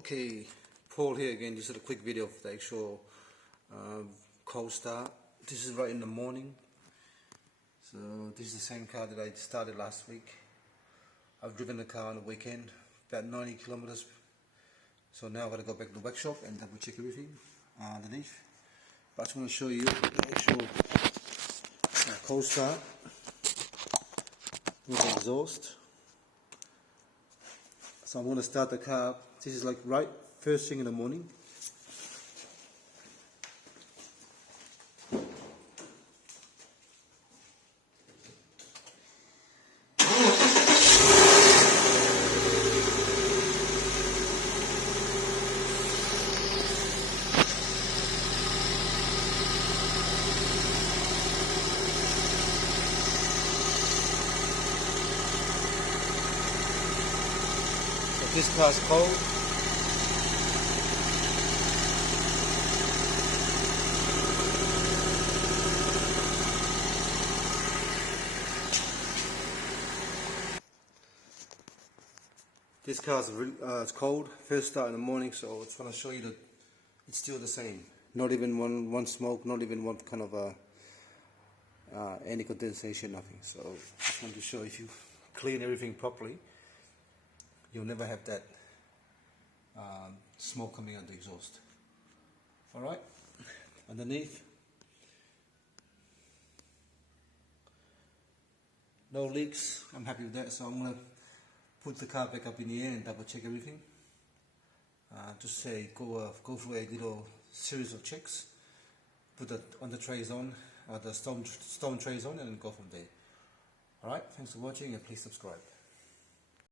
Okay, Paul here again. Just a quick video of the actual cold start. This is right in the morning. So this is the same car that I started last week. I've driven the car on the weekend, about 90 kilometers. So now I've got to go back to the workshop and double check everything underneath. But I just want to show you the actual cold start with the exhaust. So I'm going to start the car. This is like right first thing in the morning. So this car's cold. This car is it's cold, first start in the morning, so I just want to show you that it's still the same. Not even one smoke, not even one kind of any condensation, nothing. So I just want to show if you clean everything properly, you'll never have that smoke coming out the exhaust. Alright, underneath, no leaks, I'm happy with that, so I'm going to put the car back up in the air and double check everything. Just say go through a little series of checks. Put the on the trays on, the stone trays on, and then go from there. Alright, thanks for watching and please subscribe.